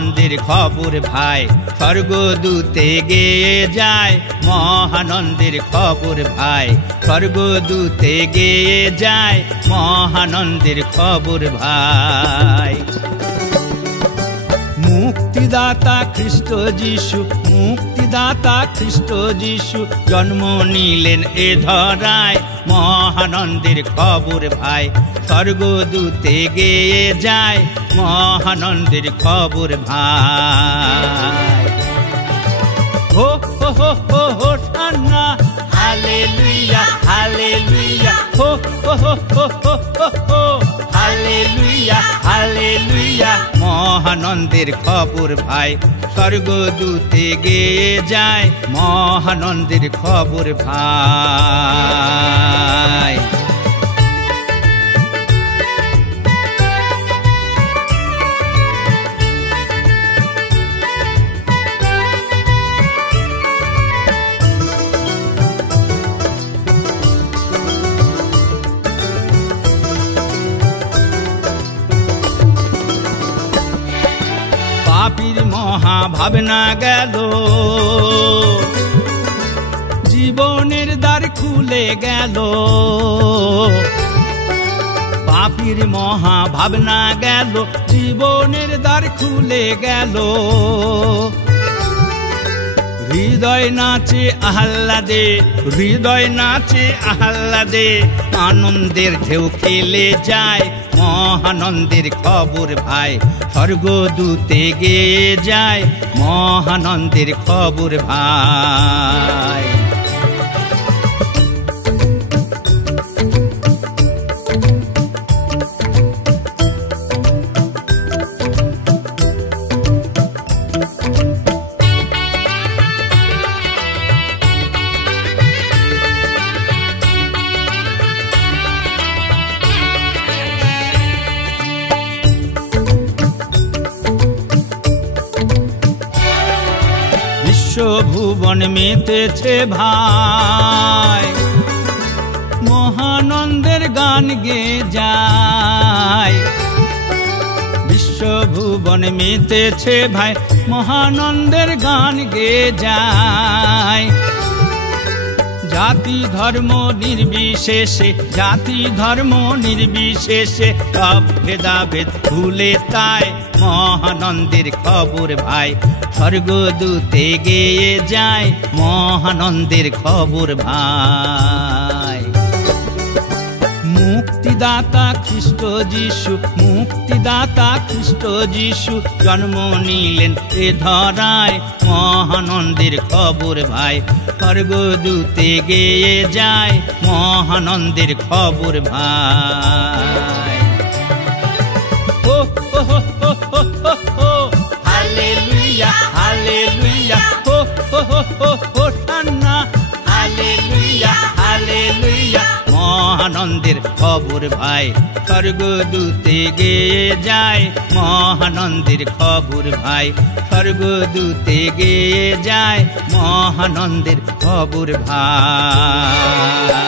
মহানন্দের খবর ভাই, স্বর্গদূতে গেয়ে যায় মহানন্দের খবর ভাই, স্বর্গদূতে গেয়ে যায় মহানন্দের খবর ভাই। মুক্তিদাতা খ্রিস্ট যিশু, মুক্তিদাতা খ্রিস্ট যিশু জন্ম নিলেন এ ধরায় মহানন্দের খবর ভাই, স্বর্গদূতে গেয়ে যায় মহানন্দের খবর ভাই। হো হো হো হো হোসান্না হালেলুয়া হালেলুয়া, হো হো হো হো হো হো হালেলুয়া হালেলুয়া। মহানন্দের খবর ভাই, স্বর্গদূতে গেয়ে যায় মহানন্দের খবর ভাই। পাপীর মহা ভাবনা গেল, জীবনের দ্বার খুলে গেল। পাপীর মহা ভাবনা গেল, জীবনের দ্বার খুলে গেল। হৃদয় নাচে আহ্লাদে, হৃদয় নাচে আহ্লাদে, আনন্দের ঢেউ খেলে যায় মহানন্দের খবর ভাই, স্বর্গদূতে গেয়ে যায় মহানন্দের খবর ভাই। ভুবন মেতেছে ভাই, মহানন্দের গান গেয়ে যায়। বিশ্বভুবন মেতেছে ভাই, মহানন্দের গান গেয়ে যায়। জাতি ধর্ম নির্বিশেষে, জাতি ধর্ম নির্বিশেষে, সব ভেদাভেদ ভুলে তাই মহানন্দের খবর ভাই, স্বর্গদূতে গেয়ে যায় মহানন্দের খবর ভাই। মুক্তিদাতা খ্রিস্ট যিশু, মুক্তিদাতা খ্রিস্ট যিশু জন্ম নিলেন এ ধরায় মহানন্দের খবর ভাই, স্বর্গদূতে গেয়ে যায় মহানন্দের খবর ভাই। হো হো হো হো হো হো হালেলুয়া হালেলুয়া, হো হো হো হো হোসান্না হালেলুয়া হালেলুয়া। মহানন্দের খবর ভাই, স্বর্গদূতে গেয়ে যায় মহানন্দের খবর ভাই, স্বর্গদূতে গেয়ে যায় মহানন্দের খবর ভাই।